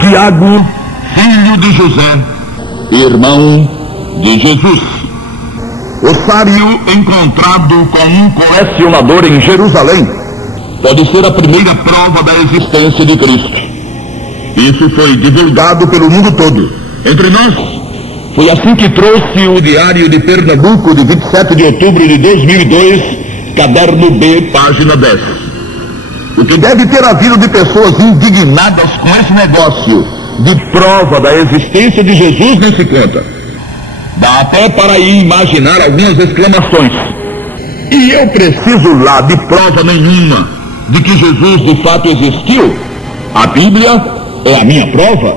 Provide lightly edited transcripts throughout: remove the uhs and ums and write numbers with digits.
Tiago, filho de José, irmão de Jesus. Ossário encontrado com um colecionador em Jerusalém pode ser a primeira prova da existência de Cristo. Isso foi divulgado pelo mundo todo. Entre nós, foi assim que trouxe o Diário de Pernambuco, de 27 de outubro de 2002, caderno B, página 10. O que deve ter havido de pessoas indignadas com esse negócio de prova da existência de Jesus nem se conta. Dá até para imaginar algumas exclamações. E eu preciso lá de prova nenhuma de que Jesus de fato existiu? A Bíblia é a minha prova.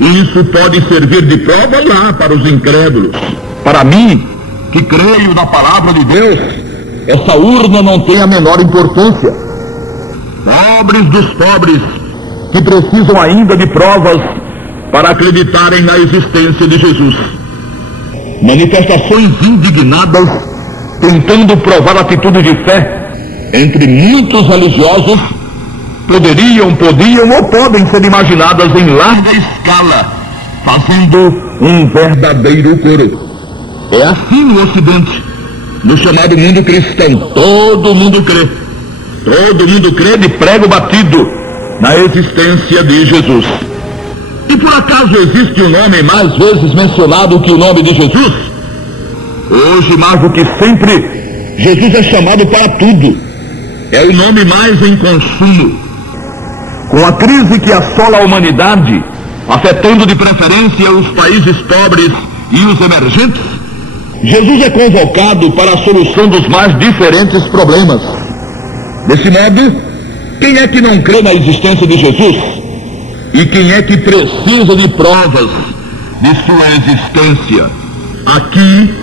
Isso pode servir de prova lá para os incrédulos. Para mim, que creio na palavra de Deus, essa urna não tem a menor importância. Pobres dos pobres, que precisam ainda de provas para acreditarem na existência de Jesus. Manifestações indignadas tentando provar atitude de fé entre muitos religiosos podiam ou podem ser imaginadas em larga escala, fazendo um verdadeiro coro. É assim no Ocidente, no chamado mundo cristão. Todo mundo crê de prego batido na existência de Jesus. E por acaso existe um nome mais vezes mencionado que o nome de Jesus? Hoje, mais do que sempre, Jesus é chamado para tudo. É o nome mais em consumo. Com a crise que assola a humanidade, afetando de preferência os países pobres e os emergentes, Jesus é convocado para a solução dos mais diferentes problemas. Desse modo, quem é que não crê na existência de Jesus? E quem é que precisa de provas de sua existência? Aqui,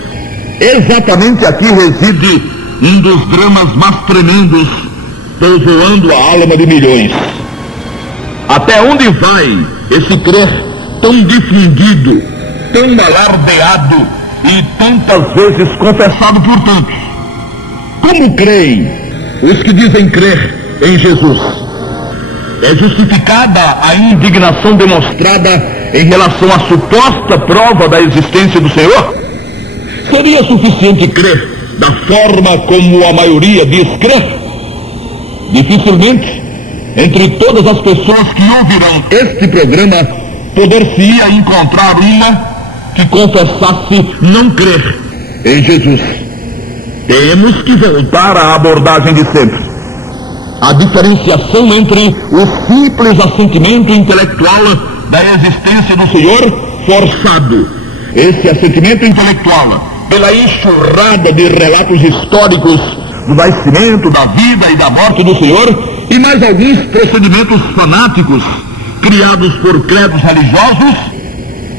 exatamente aqui, reside um dos dramas mais tremendos, povoando a alma de milhões. Até onde vai esse crer tão difundido, tão alardeado e tantas vezes confessado por tantos? Como creem os que dizem crer em Jesus? É justificada a indignação demonstrada em relação à suposta prova da existência do Senhor? Seria suficiente crer da forma como a maioria diz crer? Dificilmente, entre todas as pessoas que ouvirão este programa, poder-se-ia encontrar uma que confessasse não crer em Jesus. Temos que voltar à abordagem de sempre. A diferenciação entre o simples assentimento intelectual da existência do Senhor forçado. Esse assentimento intelectual, pela enxurrada de relatos históricos do nascimento, da vida e da morte do Senhor, e mais alguns procedimentos fanáticos criados por credos religiosos,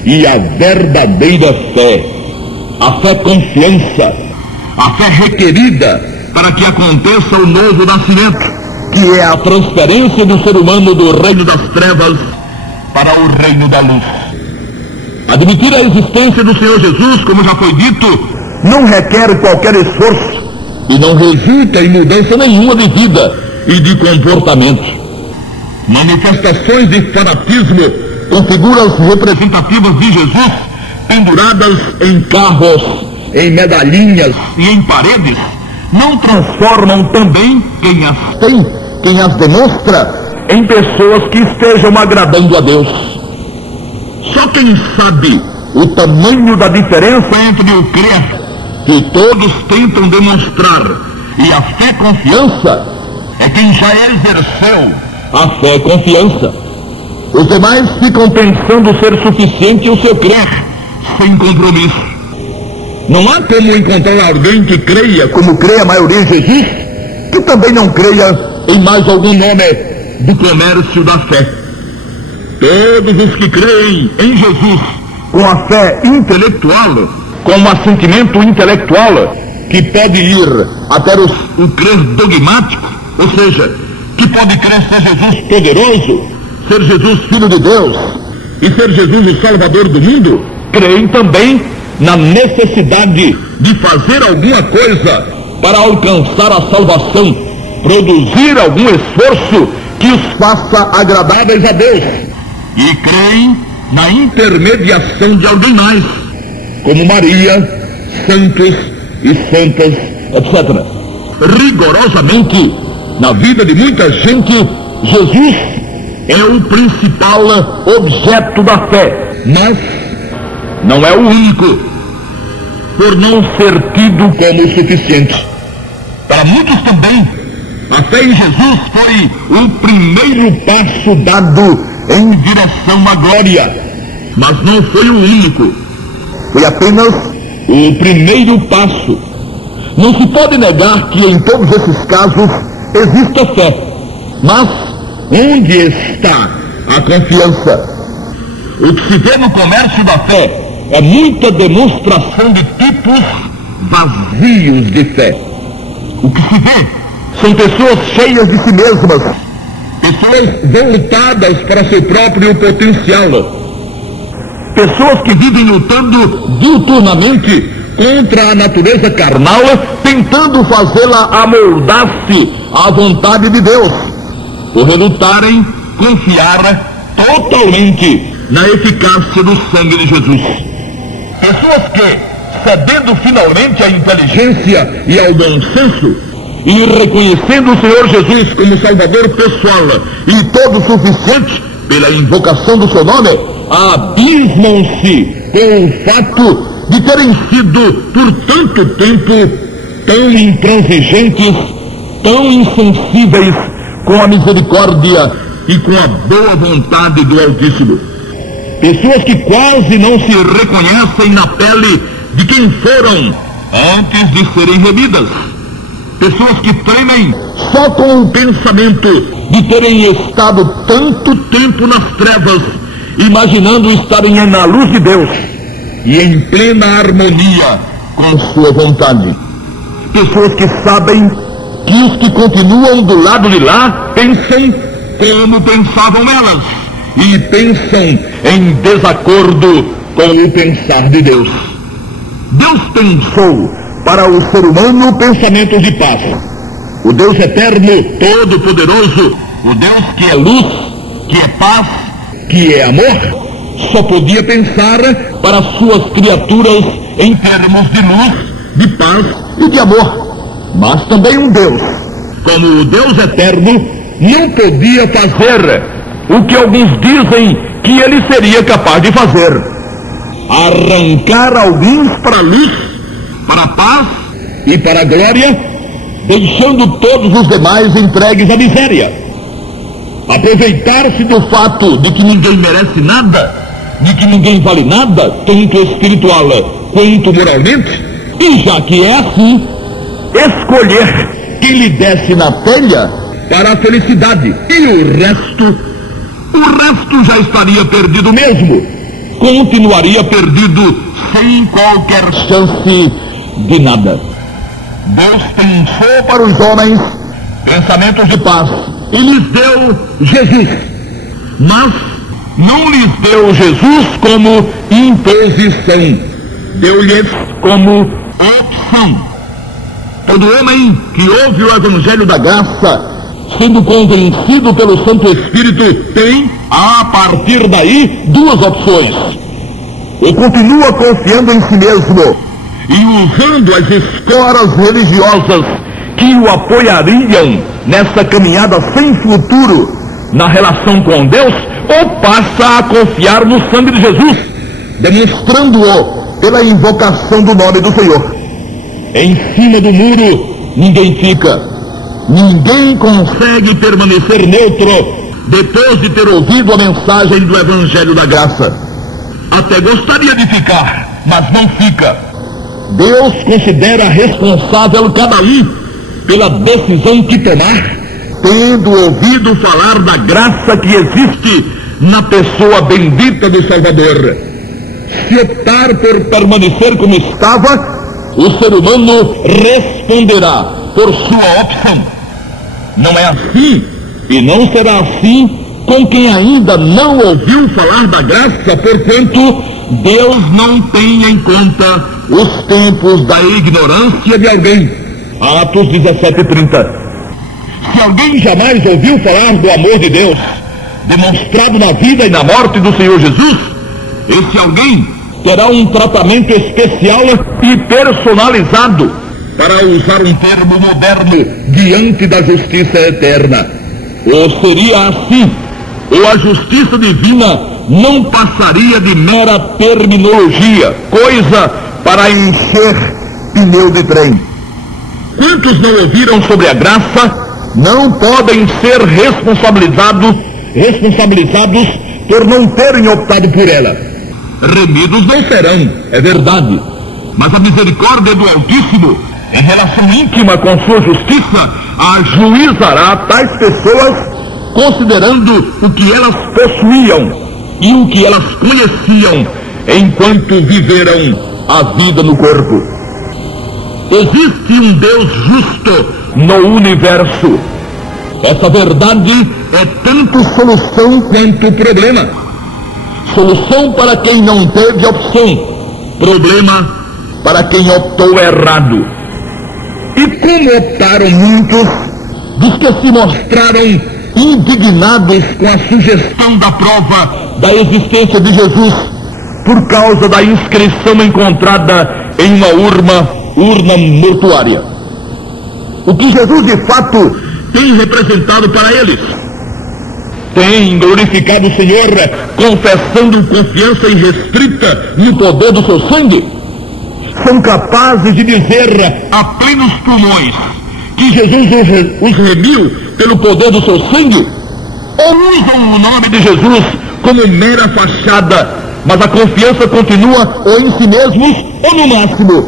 e a verdadeira fé, a fé confiança, a fé requerida para que aconteça o novo nascimento, que é a transferência do ser humano do reino das trevas para o reino da luz. Admitir a existência do Senhor Jesus, como já foi dito, não requer qualquer esforço e não resulta em mudança nenhuma de vida e de comportamento. Manifestações de fanatismo com figuras representativas de Jesus penduradas em carros, em medalhinhas e em paredes não transformam também quem as tem, quem as demonstra, em pessoas que estejam agradando a Deus. Só quem sabe o tamanho da diferença entre o crer, que todos tentam demonstrar, e a fé confiança, é quem já exerceu a fé confiança. Os demais ficam pensando ser suficiente o seu crer, sem compromisso. Não há como encontrar alguém que creia, como crê a maioria em Jesus, que também não creia em mais algum nome do comércio da fé. Todos os que creem em Jesus com a fé intelectual, com o assentimento intelectual, que pode ir até o crer dogmático, ou seja, que pode crer ser Jesus poderoso, ser Jesus Filho de Deus e ser Jesus o Salvador do mundo, creem também na necessidade de fazer alguma coisa para alcançar a salvação, produzir algum esforço que os faça agradáveis a Deus, e creem na intermediação de alguém mais, como Maria, santos e santas, etc. Rigorosamente, na vida de muita gente, Jesus é o principal objeto da fé, mas não é o único, por não ser tido como suficiente. Para muitos também, a fé em Jesus foi o primeiro passo dado em direção à glória, mas não foi o único. Foi apenas o primeiro passo. Não se pode negar que em todos esses casos existe fé, mas onde está a confiança? O que se vê no comércio da fé é muita demonstração de tipos vazios de fé. O que se vê são pessoas cheias de si mesmas, pessoas voltadas para seu próprio potencial, pessoas que vivem lutando diuturnamente contra a natureza carnal, tentando fazê-la amoldar-se à vontade de Deus, por relutarem confiar totalmente na eficácia do sangue de Jesus. Pessoas que, cedendo finalmente à inteligência e ao bom senso, e reconhecendo o Senhor Jesus como Salvador pessoal e todo suficiente pela invocação do seu nome, abismam-se com o fato de terem sido por tanto tempo tão intransigentes, tão insensíveis com a misericórdia e com a boa vontade do Altíssimo. Pessoas que quase não se reconhecem na pele de quem foram antes de serem remidas. Pessoas que tremem só com o pensamento de terem estado tanto tempo nas trevas, imaginando estarem na luz de Deus e em plena harmonia com sua vontade. Pessoas que sabem que os que continuam do lado de lá pensam como pensavam elas e pensam em desacordo com o pensar de Deus. Deus pensou para o ser humano pensamentos de paz. O Deus eterno, todo-poderoso, o Deus que é luz, que é paz, que é amor, só podia pensar para suas criaturas em termos de luz, de paz e de amor. Mas também um Deus, como o Deus eterno, não podia fazer o que alguns dizem que ele seria capaz de fazer: arrancar alguns para a luz, para a paz e para a glória, deixando todos os demais entregues à miséria. Aproveitar-se do fato de que ninguém merece nada, de que ninguém vale nada, tanto espiritual quanto moralmente, e já que é assim, escolher quem lhe desce na telha para a felicidade, e o resto já estaria perdido mesmo, continuaria perdido sem qualquer chance de nada. Deus pensou para os homens pensamentos de paz e lhes deu Jesus, mas não lhes deu Jesus como imposição, deu-lhes como opção. Todo homem que ouve o Evangelho da Graça, sendo convencido pelo Santo Espírito, tem, a partir daí, duas opções: ou continua confiando em si mesmo e usando as escoras religiosas que o apoiariam nessa caminhada sem futuro na relação com Deus, ou passa a confiar no sangue de Jesus, demonstrando-o pela invocação do nome do Senhor. Em cima do muro ninguém fica, ninguém consegue permanecer neutro depois de ter ouvido a mensagem do Evangelho da Graça. Até gostaria de ficar, mas não fica. Deus considera responsável cada um pela decisão que tomar, tendo ouvido falar da graça que existe na pessoa bendita do Salvador. Se optar por permanecer como estava, o ser humano responderá por sua opção. Não é assim, e não será assim com quem ainda não ouviu falar da graça, porquanto Deus não tem em conta os tempos da ignorância de alguém. Atos 17:30. Se alguém jamais ouviu falar do amor de Deus, demonstrado na vida e na morte do Senhor Jesus, esse alguém terá um tratamento especial e personalizado, para usar um termo moderno, diante da justiça eterna. Ou seria assim, ou a justiça divina não passaria de mera terminologia, coisa para encher pneu de trem. Quantos não ouviram sobre a graça não podem ser responsabilizados por não terem optado por ela. Remidos não serão, é verdade, mas a misericórdia do Altíssimo, em relação íntima com sua justiça, ajuizará tais pessoas, considerando o que elas possuíam e o que elas conheciam enquanto viveram a vida no corpo. Existe um Deus justo no universo. Essa verdade é tanto solução quanto problema. Solução para quem não teve opção, problema para quem optou errado. E como optaram muitos dos que se mostraram indignados com a sugestão da prova da existência de Jesus por causa da inscrição encontrada em uma urna mortuária. O que Jesus de fato tem representado para eles? Tem glorificado o Senhor, confessando confiança irrestrita no poder do seu sangue? São capazes de dizer a plenos pulmões que Jesus os remiu pelo poder do seu sangue? Ou usam o nome de Jesus como mera fachada, mas a confiança continua ou em si mesmos, ou no máximo,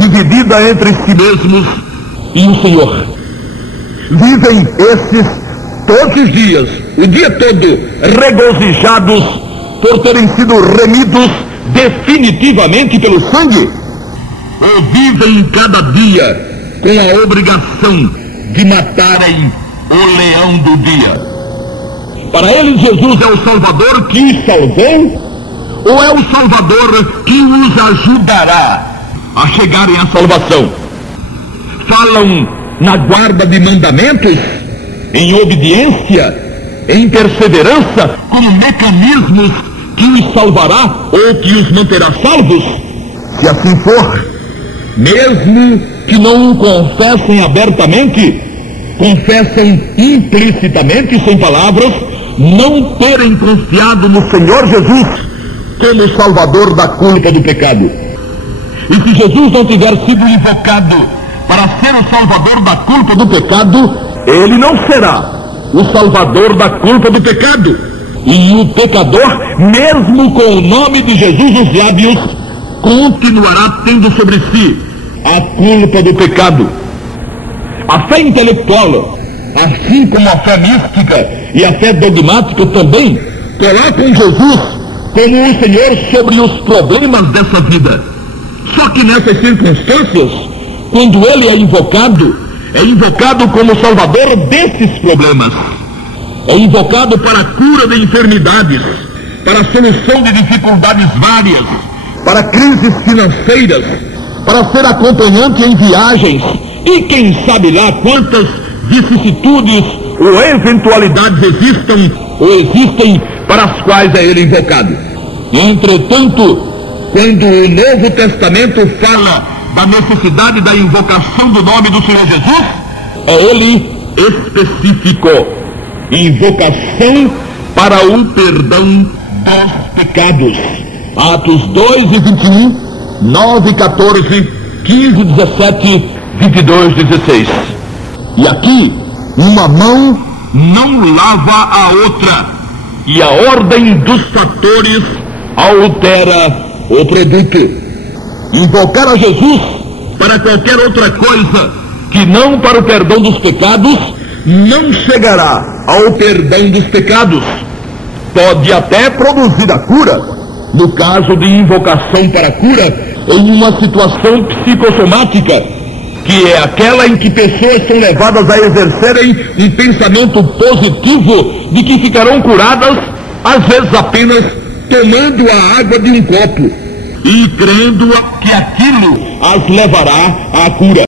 dividida entre si mesmos e o Senhor? Vivem esses todos os dias, o dia todo, regozijados por terem sido remidos definitivamente pelo sangue? Ou vivem cada dia com a obrigação de matarem o leão do dia? Para eles, Jesus é o Salvador que os salvou, ou é o Salvador que os ajudará a chegarem à salvação? Falam na guarda de mandamentos, em obediência, em perseverança, como mecanismos que os salvará ou que os manterá salvos? Se assim for, mesmo que não o confessem abertamente, confessam implicitamente, sem palavras, não terem confiado no Senhor Jesus como Salvador da culpa do pecado. E se Jesus não tiver sido invocado para ser o Salvador da culpa do pecado, ele não será o Salvador da culpa do pecado. E o pecador, mesmo com o nome de Jesus nos lábios, continuará tendo sobre si a culpa do pecado. A fé intelectual, assim como a fé mística e a fé dogmática também, colocam Jesus como o Senhor sobre os problemas dessa vida. Só que nessas circunstâncias, quando ele é invocado como Salvador desses problemas. É invocado para a cura de enfermidades, para a solução de dificuldades várias, para crises financeiras, para ser acompanhante em viagens e quem sabe lá quantas vicissitudes ou eventualidades existem para as quais é ele invocado. Entretanto, quando o Novo Testamento fala da necessidade da invocação do nome do Senhor Jesus, é ele específico: invocação para o perdão dos pecados. Atos 2 e 21, 9 e 14, 15 e 17, 22 e 16. E aqui, uma mão não lava a outra, e a ordem dos fatores altera o produto. Invocar a Jesus para qualquer outra coisa que não para o perdão dos pecados não chegará ao perdão dos pecados. Pode até produzir a cura, no caso de invocação para cura, em uma situação psicossomática, que é aquela em que pessoas são levadas a exercerem um pensamento positivo de que ficarão curadas, às vezes apenas tomando a água de um copo e crendo que aquilo as levará à cura.